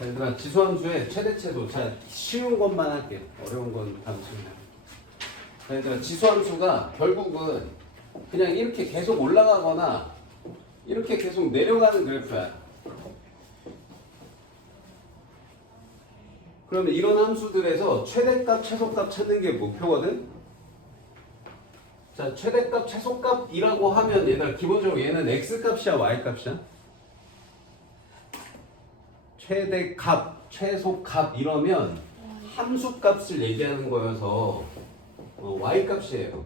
얘들아, 지수함수의 최대 최소. 자, 쉬운 것만 할게요. 어려운 건 다음 시간에. 자, 얘들아, 지수함수가 결국은 그냥 이렇게 계속 올라가거나 이렇게 계속 내려가는 그래프야. 그러면 이런 함수들에서 최대값, 최소값 찾는 게 목표거든? 자, 최대값, 최소값이라고 하면 얘들아, 기본적으로 얘는 x값이야, y값이야? 최대값, 최소값 이러면 함수값을 얘기하는 거여서 y값이에요.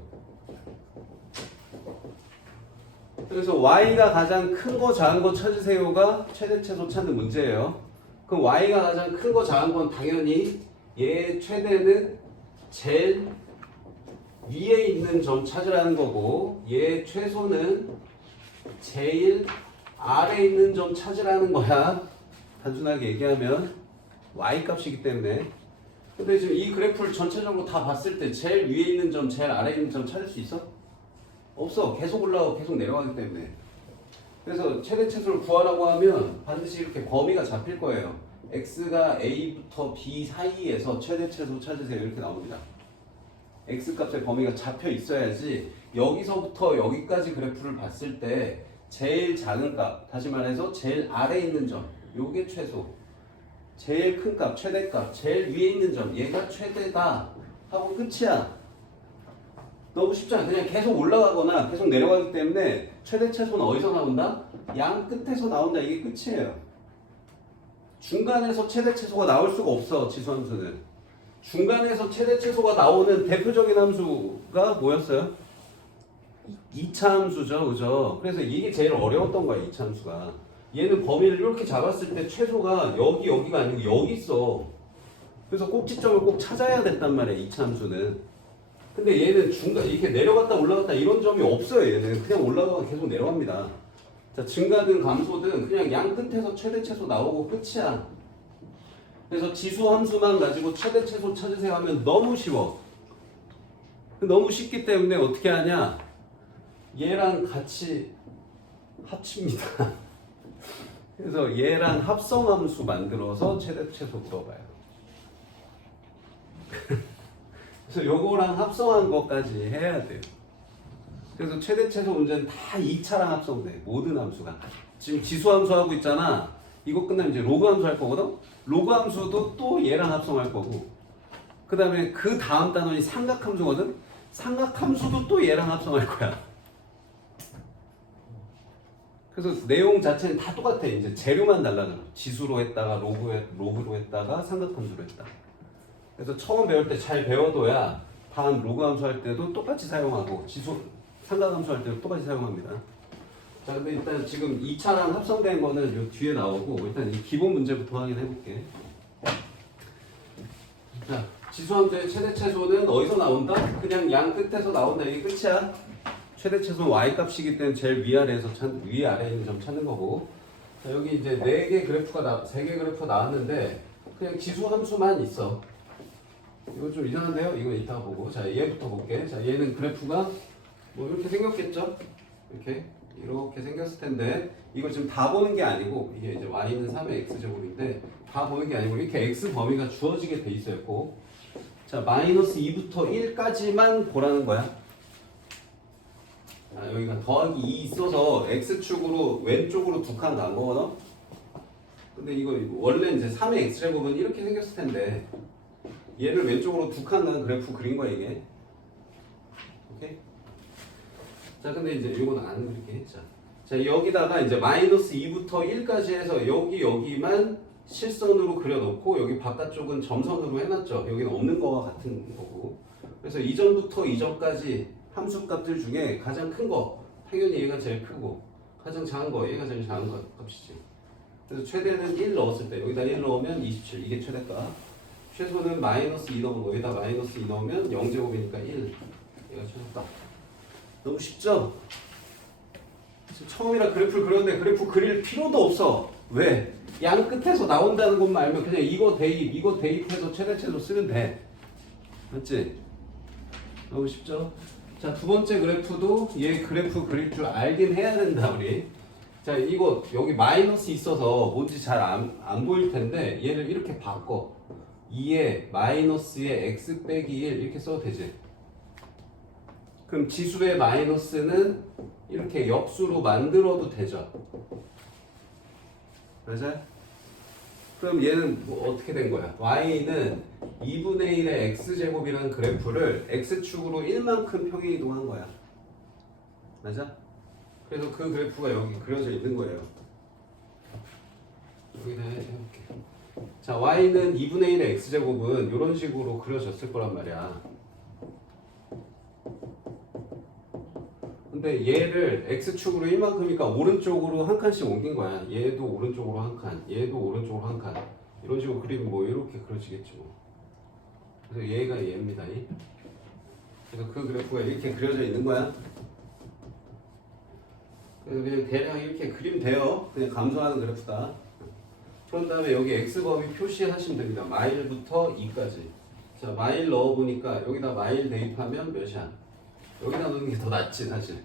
그래서 y가 가장 큰 거, 작은 거 찾으세요가 최대, 최소 찾는 문제예요. 그럼 y가 가장 큰 거, 작은 건 당연히 얘 최대는 제일 위에 있는 점 찾으라는 거고 얘 최소는 제일 아래에 있는 점 찾으라는 거야. 단순하게 얘기하면 y값이기 때문에. 근데 지금 이 그래프를 전체적으로 다 봤을 때 제일 위에 있는 점, 제일 아래에 있는 점 찾을 수 있어? 없어. 계속 올라가고 계속 내려가기 때문에. 그래서 최대 최소를 구하라고 하면 반드시 이렇게 범위가 잡힐 거예요. x가 a부터 b 사이에서 최대 최소 찾으세요. 이렇게 나옵니다. x값의 범위가 잡혀 있어야지 여기서부터 여기까지 그래프를 봤을 때 제일 작은 값, 다시 말해서 제일 아래에 있는 점, 요게 최소, 제일 큰 값, 최대값, 제일 위에 있는 점, 얘가 최대다 하고 끝이야. 너무 쉽잖아. 그냥 계속 올라가거나 계속 내려가기 때문에 최대 최소는 어디서 나온다? 양 끝에서 나온다. 이게 끝이에요. 중간에서 최대 최소가 나올 수가 없어. 지수함수는. 중간에서 최대 최소가 나오는 대표적인 함수가 뭐였어요? 2차 함수죠. 그죠? 그래서 이게 제일 어려웠던 거야. 2차 함수가. 얘는 범위를 이렇게 잡았을 때 최소가 여기가 아니고 여기 있어. 그래서 꼭지점을 꼭 찾아야 됐단 말이야. 2차 함수는. 근데 얘는 중간 이렇게 내려갔다 올라갔다 이런 점이 없어요. 얘는 그냥 올라가고 계속 내려갑니다. 자, 증가든 감소든 그냥 양 끝에서 최대 최소 나오고 끝이야. 그래서 지수 함수만 가지고 최대 최소 찾으세요 하면 너무 쉬워. 너무 쉽기 때문에 어떻게 하냐? 얘랑 같이 합칩니다. 그래서 얘랑 합성함수 만들어서 최대 최소 물어봐요. 그래서 요거랑 합성한 것까지 해야 돼요. 그래서 최대 최소 문제는 다 2차랑 합성돼. 모든 함수가. 지금 지수 함수 하고 있잖아. 이거 끝나면 이제 로그 함수 할 거거든. 로그 함수도 또 얘랑 합성할 거고. 그 다음에 그 다음 단원이 삼각함수거든. 삼각함수도 또 얘랑 합성할 거야. 그래서 내용 자체는 다 똑같아. 이제 재료만 달라져. 지수로 했다가 로그로 했다가 삼각함수로 했다. 그래서 처음 배울 때 잘 배워둬야 다음 로그 함수 할 때도 똑같이 사용하고 지수 삼각함수 할 때도 똑같이 사용합니다. 자, 근데 일단 지금 2차랑 합성된 거는 요 뒤에 나오고 일단 이 기본 문제부터 확인해 볼게. 자, 지수함수의 최대 최소는 어디서 나온다? 그냥 양 끝에서 나온다. 이게 끝이야. 최대 최소는 y값이기 때문에 제일 위아래에서 위아래에 있는 점 찾는 거고. 자, 여기 이제 4개 그래프가 3개 그래프가 나왔는데 그냥 지수 함수만 있어. 이거 좀 이상한데요? 이거 이따가 보고. 자, 얘부터 볼게. 자, 얘는 그래프가 뭐 이렇게 생겼겠죠? 이렇게 생겼을 텐데 이걸 지금 다 보는 게 아니고 이게 이제 y는 3의 x제곱인데 다 보는 게 아니고 이렇게 x 범위가 주어지게 돼 있어요. 꼭. 자, 마이너스 2부터 1까지만 보라는 거야. 아, 여기가 더하기 2 있어서 x축으로 왼쪽으로 두 칸 간 거거든? 근데 이거 원래 이제 3의 x제곱은 이렇게 생겼을 텐데 얘를 왼쪽으로 두 칸 간 그래프 그린 거야 이게. 오케이? 자, 근데 이제 이거는 안 그릴게. 자, 여기다가 이제 마이너스 2부터 1까지 해서 여기만 실선으로 그려놓고 여기 바깥쪽은 점선으로 해놨죠. 여기는 없는 거와 같은 거고. 그래서 이전부터 이전까지 함수값들 중에 가장 큰 거 당연히 얘가 제일 크고 가장 작은 거 얘가 제일 작은 거 값이지. 그래서 최대는 1 넣었을 때 여기다 1 넣으면 27 이게 최대값. 최소는 마이너스 2 넣은 거 여기다 마이너스 2 넣으면 0제곱이니까 1 얘가 최소값. 너무 쉽죠? 처음이라 그래프를 그렸는데 그래프 그릴 필요도 없어. 왜? 양 끝에서 나온다는 것만 알면 그냥 이거 대입해서 최대 최소 쓰면 돼. 맞지? 너무 쉽죠? 자, 두 번째 그래프도 얘 그래프 그릴 줄 알긴 해야 된다 우리. 자, 이거 여기 마이너스 있어서 뭔지 잘 안 보일 텐데 얘를 이렇게 바꿔. 2에 마이너스에 x 빼기 1 이렇게 써도 되지. 그럼 지수의 마이너스는 이렇게 역수로 만들어도 되죠. 맞아요? 그럼 얘는 뭐 어떻게 된 거야? y는 2분의 1의 x제곱이라는 그래프를 x축으로 1만큼 평행이동한 거야. 맞아? 그래서 그 그래프가 여기 그려져 있는 거예요. 여기다 해볼게. 자, y는 2분의 1의 x제곱은 이런 식으로 그려졌을 거란 말이야. 근데 얘를 x축으로 1만큼이니까 오른쪽으로 한 칸씩 옮긴 거야. 얘도 오른쪽으로 한 칸, 얘도 오른쪽으로 한 칸. 이런 식으로 그리면 뭐 이렇게 그려지겠지 뭐. 그래서 얘가 얘입니다. 그래서 그 그래프가 이렇게 그려져 있는 거야. 그래서 그냥 대략 이렇게 그리면 돼요. 그냥 감소하는 그래프다. 그런 다음에 여기 x범위 표시하시면 됩니다. 마일부터 2까지. 자, 마일 넣어보니까 여기다 마일 대입하면 몇이야? 여기다 넣는 게 더 낫지 사실.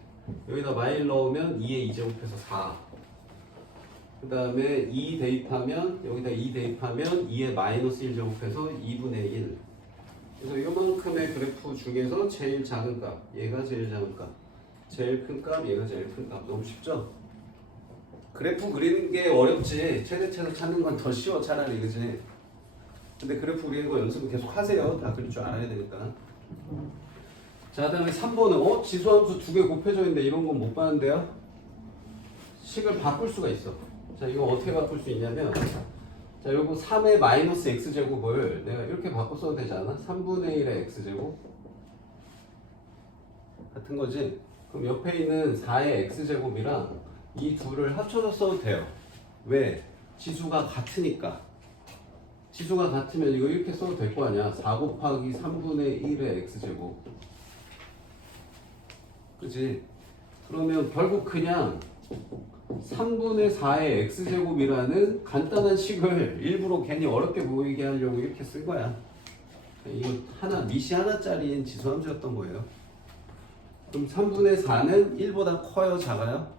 여기다 마일 넣으면 2의 2제곱해서 4. 그 다음에 2 대입하면 여기다 2 대입하면 2의 마이너스 1제곱해서 2분의 1. 그래서 이만큼의 그래프 중에서 제일 작은 값, 얘가 제일 작은 값, 제일 큰 값, 얘가 제일 큰 값. 너무 쉽죠? 그래프 그리는 게 어렵지. 최대치에서 찾는 건 더 쉬워 차라리, 그지? 근데 그래프 그리는 거 연습은 계속 하세요. 다 그릴 줄 알아야 되니까. 자, 그다음에 3번은 지수함수 2개 곱해져 있는데 이런 건 못 봤는데요? 식을 바꿀 수가 있어. 자, 이거 어떻게 바꿀 수 있냐면, 자, 요거 3의 마이너스 x제곱을 내가 이렇게 바꿔 써도 되지 않아? 3분의 1의 x제곱 같은 거지? 그럼 옆에 있는 4의 x제곱이랑 이 둘을 합쳐서 써도 돼요. 왜? 지수가 같으니까. 지수가 같으면 이거 이렇게 써도 될 거 아니야. 4 곱하기 3분의 1의 x제곱. 그치? 그러면 결국 그냥 3분의 4의 x제곱이라는 간단한 식을 일부러 괜히 어렵게 보이게 하려고 이렇게 쓴 거야. 이거 하나, 미시 하나짜리인 지수함수였던 거예요. 그럼 3분의 4는 1보다 커요? 작아요?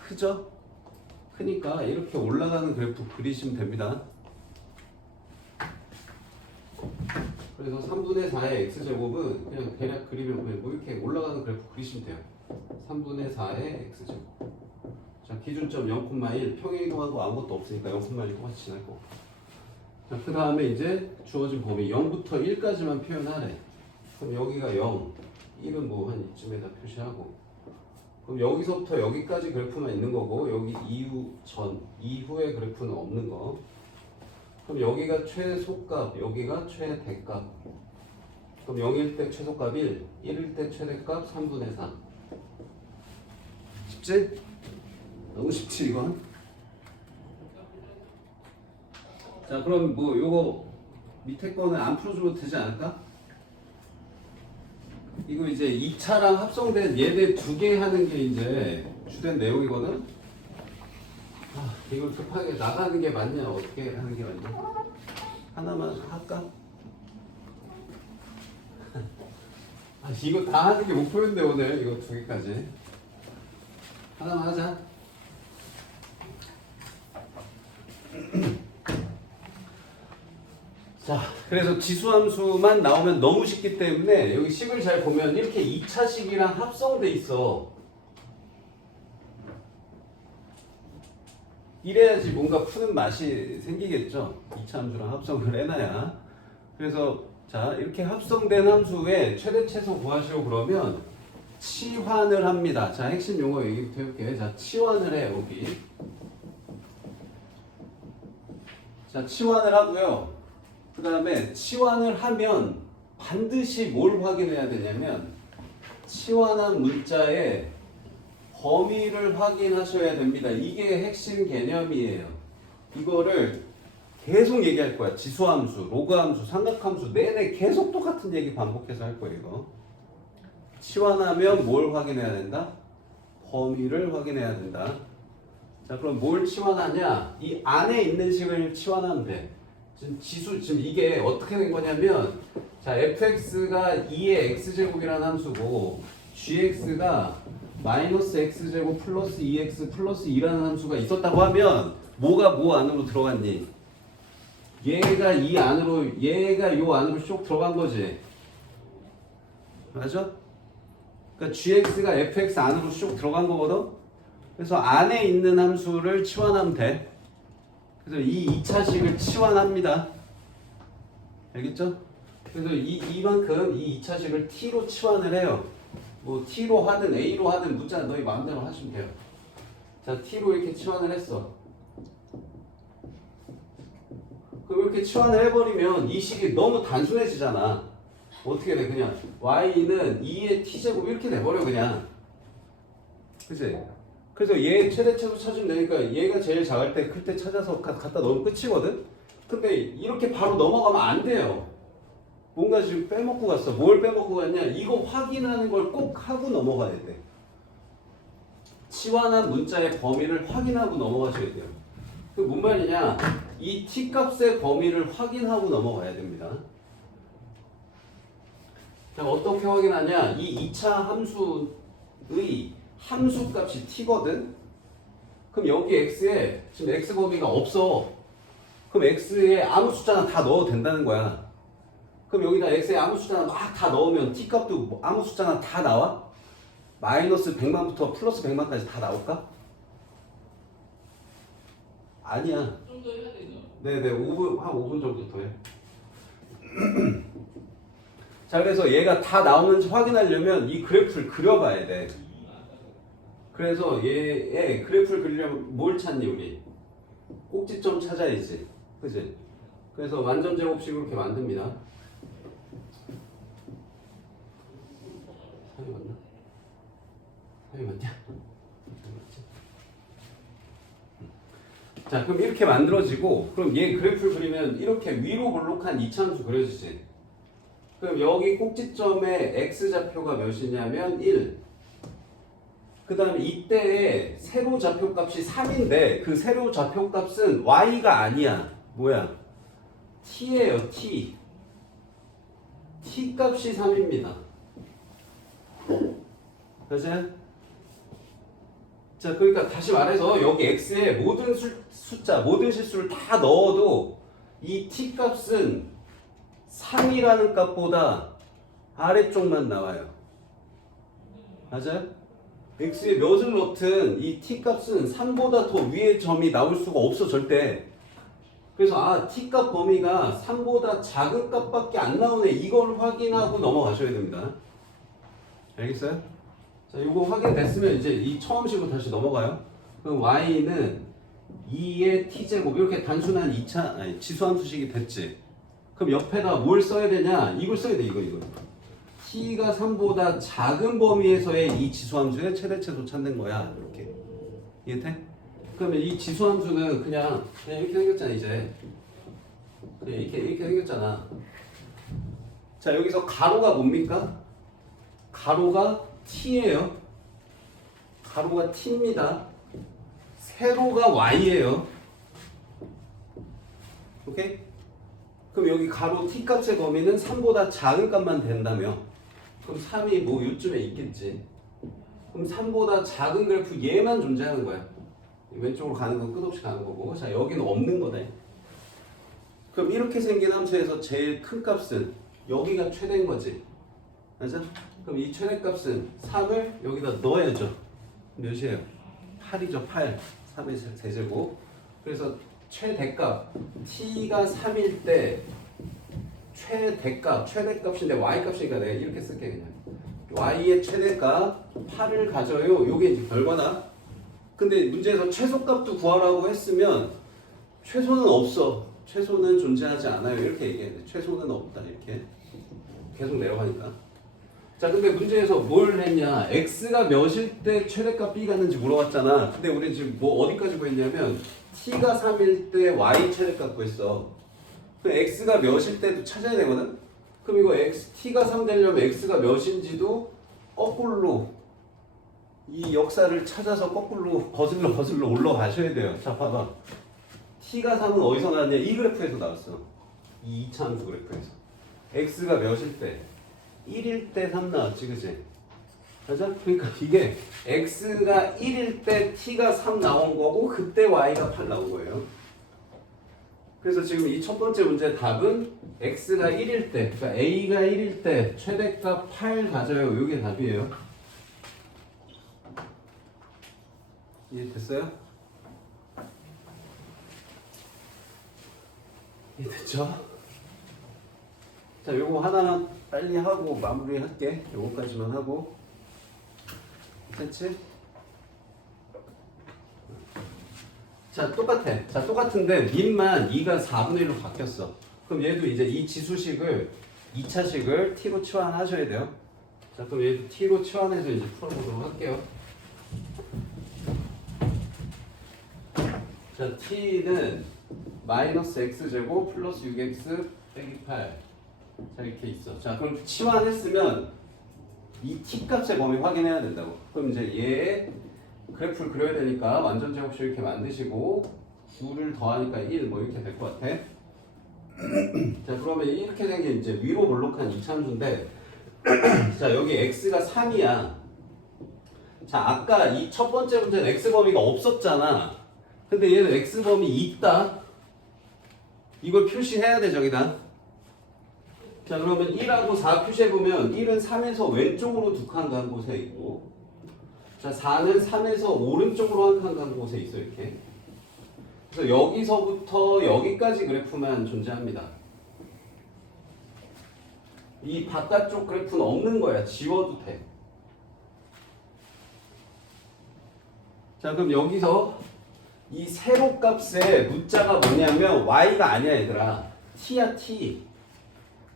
크죠? 크니까 이렇게 올라가는 그래프 그리시면 됩니다. 그래서 3분의 4의 x제곱은 그냥 대략 그리면 그냥 뭐 이렇게 올라가는 그래프 그리시면 돼요. 3분의 4의 x제곱. 자, 기준점 0,1 평행이동하고 아무것도 없으니까 0,1 똑같이 지날 거고. 자, 그 다음에 이제 주어진 범위 0부터 1까지만 표현하래. 그럼 여기가 0, 1은 뭐 한 이쯤에다 표시하고. 그럼 여기서부터 여기까지 그래프만 있는 거고, 여기 이후의 그래프는 없는 거. 그럼 여기가 최소값, 여기가 최대값. 그럼 0일 때 최소값 1, 1일 때 최대값 3분의 3. 쉽지? 너무 쉽지 이건? 자, 그럼 뭐 요거 밑에 거는 안 풀어줘도 되지 않을까? 이거 이제 2차랑 합성된 얘네 2개 하는 게 이제 주된 내용이거든? 이걸 급하게 나가는 게 맞냐? 어떻게 하는 게 맞냐? 하나만 할까? 이거 다 하는 게 목표인데 오늘 이거 2개까지 하나만 하자. 자, 그래서 지수함수만 나오면 너무 쉽기 때문에 여기 식을 잘 보면 이렇게 2차식이랑 합성돼 있어. 이래야지 뭔가 푸는 맛이 생기겠죠. 2차 함수랑 합성을 해놔야. 그래서 자, 이렇게 합성된 함수의 최대 최소 구하시오 그러면 치환을 합니다. 자, 핵심 용어 얘기부터 해볼게. 자, 치환을 해 여기. 자, 치환을 하고요. 그 다음에 치환을 하면 반드시 뭘 확인해야 되냐면 치환한 문자의 범위를 확인하셔야 됩니다. 이게 핵심 개념이에요. 이거를 계속 얘기할 거야. 지수함수, 로그함수, 삼각함수 내내 계속 똑같은 얘기 반복해서 할 거예요. 이거. 치환하면 뭘 확인해야 된다? 범위를 확인해야 된다. 자, 그럼 뭘 치환하냐? 이 안에 있는 식을 치환하면 돼. 지금 이게 어떻게 된 거냐면, 자, fx가 2의 x제곱이라는 함수고, gx가 마이너스 x제곱 플러스 2x 플러스 2라는 함수가 있었다고 하면 뭐가 뭐 안으로 들어갔니? 얘가 이 안으로 얘가 요 안으로 쏙 들어간 거지. 맞아? 그러니까 gx가 fx 안으로 쏙 들어간 거거든. 그래서 안에 있는 함수를 치환하면 돼. 그래서 이 2차식을 치환합니다. 알겠죠? 그래서 이만큼 이 2차식을 t로 치환을 해요. 뭐 t로 하든 a로 하든 문자 너희 마음대로 하시면 돼요. 자, t로 이렇게 치환을 했어. 그럼 이렇게 치환을 해버리면 이 식이 너무 단순해지잖아. 어떻게 돼? 그냥 y는 2의 t제곱 이렇게 돼버려 그냥. 그치? 그래서 얘 최대차수 찾으면 되니까 얘가 제일 작을 때 클 때 찾아서 갖다 넣으면 끝이거든? 근데 이렇게 바로 넘어가면 안 돼요. 뭔가 지금 빼먹고 갔어. 뭘 빼먹고 갔냐? 이거 확인하는 걸 꼭 하고 넘어가야 돼. 치환한 문자의 범위를 확인하고 넘어가셔야 돼요. 그 뭔 말이냐? 이 t값의 범위를 확인하고 넘어가야 됩니다. 자, 어떻게 확인하냐? 이 2차 함수의 함수값이 t거든? 그럼 여기 x에 지금 x 범위가 없어. 그럼 x에 아무 숫자나 다 넣어도 된다는 거야. 그럼 여기다 x에 아무 숫자나 막 다 넣으면 t값도 아무 숫자나 다 나와? 마이너스 100만부터 플러스 100만까지 다 나올까? 아니야. 좀 더 해야 되죠. 네네, 5분, 한 5분 정도 더 해. 자, 그래서 얘가 다 나오는지 확인하려면 이 그래프를 그려봐야 돼. 그래서 얘의 그래프를 그리려면 뭘 찾니, 우리? 꼭지점 찾아야지. 그지? 그래서 완전 제곱식으로 이렇게 만듭니다. 사이 맞나? 사이 맞냐? 자, 그럼 이렇게 만들어지고, 그럼 얘 그래프를 그리면 이렇게 위로 볼록한 이차함수 그려지지. 그럼 여기 꼭지점의 x좌표가 몇이냐면 1. 그 다음에 이때의 세로 좌표값이 3인데 그 세로 좌표값은 y가 아니야. 뭐야? t예요, t. t 값이 3입니다. 그죠? 자, 그러니까 다시 말해서 여기 x에 모든 숫자, 모든 실수를 다 넣어도 이 t 값은 3이라는 값보다 아래쪽만 나와요. 맞아요? x에 몇을 넣든 이 t 값은 3보다 더 위의 점이 나올 수가 없어 절대. 그래서 t 값 범위가 3보다 작은 값밖에 안 나오네. 이걸 확인하고 넘어가셔야 됩니다. 알겠어요? 자, 이거 확인됐으면 이제 이 처음식으로 다시 넘어가요. 그럼 y는 2의 t제곱 이렇게 단순한 2차 지수함수식이 됐지. 그럼 옆에다 뭘 써야 되냐? 이걸 써야 돼. 이거. t가 3보다 작은 범위에서의 이 지수함수의 최대체도 찾는 거야. 이렇게. 이해돼? 그러면 이 지수함수는 그냥 이렇게 생겼잖아. 이제 그냥 이렇게 생겼잖아. 자, 여기서 가로가 뭡니까? 가로가 t예요. 가로가 t입니다. 세로가 y예요. 오케이? 그럼 여기 가로 t 값의 범위는 3보다 작은 값만 된다며. 그럼 3이 뭐 요쯤에 있겠지. 그럼 3보다 작은 그래프 얘만 존재하는 거야. 왼쪽으로 가는 건 끝없이 가는 거고. 자, 여기는 없는 거네. 그럼 이렇게 생긴 함수에서 제일 큰 값은 여기가 최대인 거지. 맞아? 그럼 이 최대값은 3을 여기다 넣어야죠. 몇이에요? 8이죠. 8. 3의 세제곱. 그래서 최대값 t가 3일 때 최대값인데 y값이니까 내가 이렇게 쓸게 그냥. y의 최대값 8을 가져요. 요게 이제 결과나. 근데 문제에서 최소값도 구하라고 했으면 최소는 없어. 최소는 존재하지 않아요. 이렇게 얘기해야 돼. 최소는 없다. 이렇게. 계속 내려가니까. 자, 근데 문제에서 뭘 했냐? x가 몇일 때 최대값 b 갔는지 물어봤잖아. 근데 우리 지금 뭐 어디까지 구했냐면 t가 3일 때 y 최대값 구했어. 그럼 x가 몇일 때도 찾아야 되거든? 그럼 이거 t가 3 되려면 x가 몇인지도 거꾸로 이 역사를 찾아서 거꾸로 거슬러 올라가셔야 돼요. 자, 봐봐. t가 3은 어디서 나왔냐? 이 그래프에서 나왔어. 이 2차 함수 그래프에서. x가 몇일 때? 1일 때 3 나왔지, 그치? 맞아? 그러니까 이게 x가 1일 때 t가 3 나온 거고 그때 y가 8 나온 거예요. 그래서 지금 이 첫 번째 문제 답은 x가 1일 때, 그러니까 a가 1일 때 최대값 8 가져요. 이게 답이에요. 이해됐어요? 이해됐죠? 자, 요거 하나는 빨리 하고 마무리 할게. 요거까지만 하고. 됐지? 자, 똑같아. 자, 똑같은데 민만 2가 4분의 1로 바뀌었어. 그럼 얘도 이제 이 지수식을 2차식을 t로 치환하셔야 돼요. 자, 그럼 얘도 t로 치환해서 이제 풀어보도록 할게요. 자, t는 마이너스 x제곱 플러스 6x 빼기 8. 자, 이렇게 있어. 자, 그럼 치환했으면 이 t 값의 범위 확인해야 된다고. 그럼 이제 얘의 그래프를 그려야 되니까 완전 제곱식 이렇게 만드시고 9를 더하니까 1 뭐 이렇게 될 것 같아. 자, 그러면 이렇게 된 게 이제 위로 볼록한 이차함수인데 자, 여기 x가 3이야. 자, 아까 이 첫 번째 문제는 x 범위가 없었잖아. 근데 얘는 x 범위 있다. 이걸 표시해야 돼, 저기다. 자, 그러면 1하고 4 표시해보면 1은 3에서 왼쪽으로 두 칸 간 곳에 있고 자, 4는 3에서 오른쪽으로 한 칸 간 곳에 있어, 이렇게. 그래서 여기서부터 여기까지 그래프만 존재합니다. 이 바깥쪽 그래프는 없는 거야. 지워도 돼. 자, 그럼 여기서 이 세로 값의 문자가 뭐냐면 y가 아니야, 얘들아. t야, t.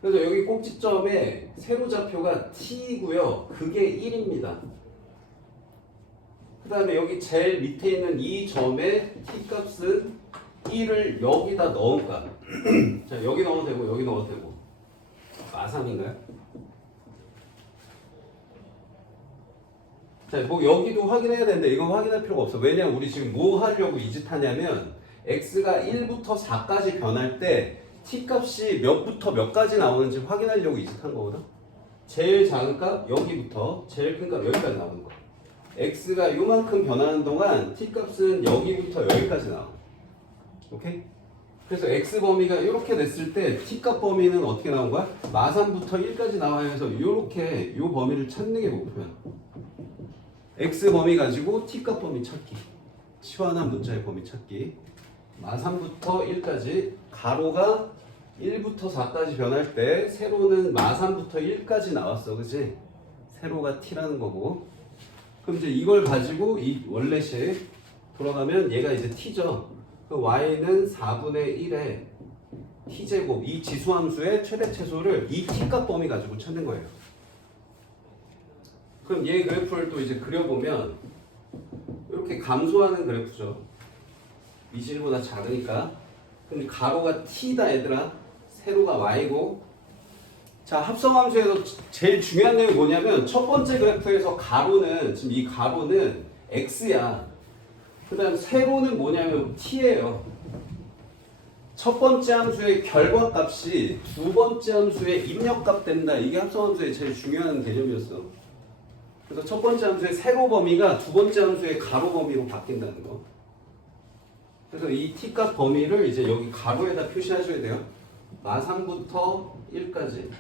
그래서 여기 꼭지점에 세로좌표가 t이고요. 그게 1입니다. 그 다음에 여기 제일 밑에 있는 이 점의 t값은 1을 여기다 넣을까? 자, 여기 넣어도 되고 여기 넣어도 되고. 마삼인가요? 자, 뭐 여기도 확인해야 되는데 이건 확인할 필요가 없어. 왜냐면 우리 지금 뭐 하려고 이 짓 하냐면 x가 1부터 4까지 변할 때 t값이 몇부터 몇까지 나오는지 확인하려고 이 짓 한 거거든. 제일 작은 값 여기부터 제일 큰 값 여기까지 나오는 거야. x가 요만큼 변하는 동안 t값은 여기부터 여기까지 나와. 오케이? 그래서 x 범위가 이렇게 됐을 때 t값 범위는 어떻게 나온 거야? 마삼부터 1까지 나와야 해서 이렇게 요 범위를 찾는 게 목표야. x 범위 가지고 t값 범위 찾기. 치환한 문자의 범위 찾기. 마삼부터 1까지 가로가 1부터 4까지 변할 때 세로는 마삼부터 1까지 나왔어. 그치? 세로가 t라는 거고. 그럼 이제 이걸 가지고 이 원래식 돌아가면 얘가 이제 t죠. 그 y는 4분의 1에 t제곱 이 지수함수의 최대 최소를 이 t값 범위 가지고 찾는 거예요. 그럼 얘 그래프를 또 이제 그려보면 이렇게 감소하는 그래프죠. 미실보다 작으니까. 그럼 가로가 t다 얘들아. 세로가 y고. 자, 합성함수에서 제일 중요한 내용이 뭐냐면 첫 번째 그래프에서 가로는 지금 이 가로는 x야. 그 다음 세로는 뭐냐면 t예요. 첫 번째 함수의 결과값이 두 번째 함수의 입력값 된다. 이게 합성함수의 제일 중요한 개념이었어. 그래서 첫 번째 함수의 세로 범위가 두 번째 함수의 가로 범위로 바뀐다는 거. 그래서 이 t값 범위를 이제 여기 가로에다 표시하셔야 돼요. 마삼부터 1까지.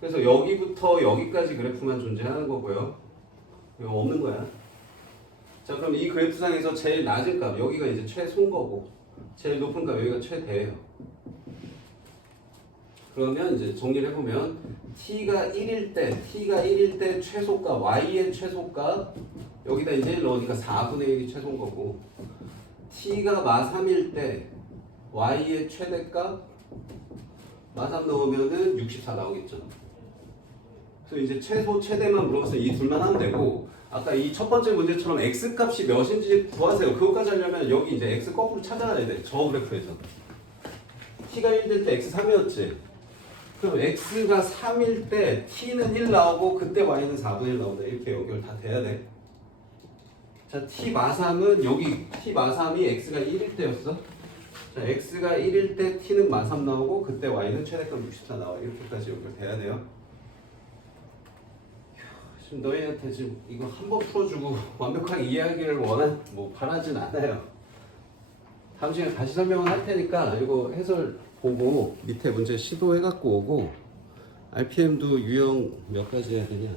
그래서 여기부터 여기까지 그래프만 존재하는 거고요. 이거 없는 거야. 자, 그럼 이 그래프상에서 제일 낮은 값, 여기가 이제 최소인 거고, 제일 높은 값, 여기가 최대예요. 그러면 이제 정리를 해보면 t가 1일 때 최소값, y의 최소값, 여기다 이제 1 넣으니까 4분의 1이 최소인 거고, t가 마3일 때 y의 최대값, 마3 넣으면은 64 나오겠죠. 그래서 이제 최소, 최대만 물어봤어요. 이 둘만 하면 되고, 아까 이 첫 번째 문제처럼 x 값이 몇인지 구하세요. 그것까지 하려면 여기 이제 x 거꾸로 찾아야 돼. 저 그래프에서. t가 1 될 때 x 3이었지. 그럼 x가 3일 때 t는 1 나오고 그때 y는 4분의 1 나온다. 이렇게 연결 다 돼야 돼. 자, t 마3은 여기 t 마3이 x가 1일 때였어. 자, x가 1일 때 t는 마3 나오고 그때 y는 최대값 64 나와. 이렇게까지 연결돼야 돼요. 지금 너희한테 지금 이거 한 번 풀어주고 완벽하게 이해하기를 바라진 않아요. 다음 시간에 다시 설명을 할 테니까 이거 해설 보고 밑에 문제 시도해갖고 오고 RPM도 유형 몇 가지 해야 되냐?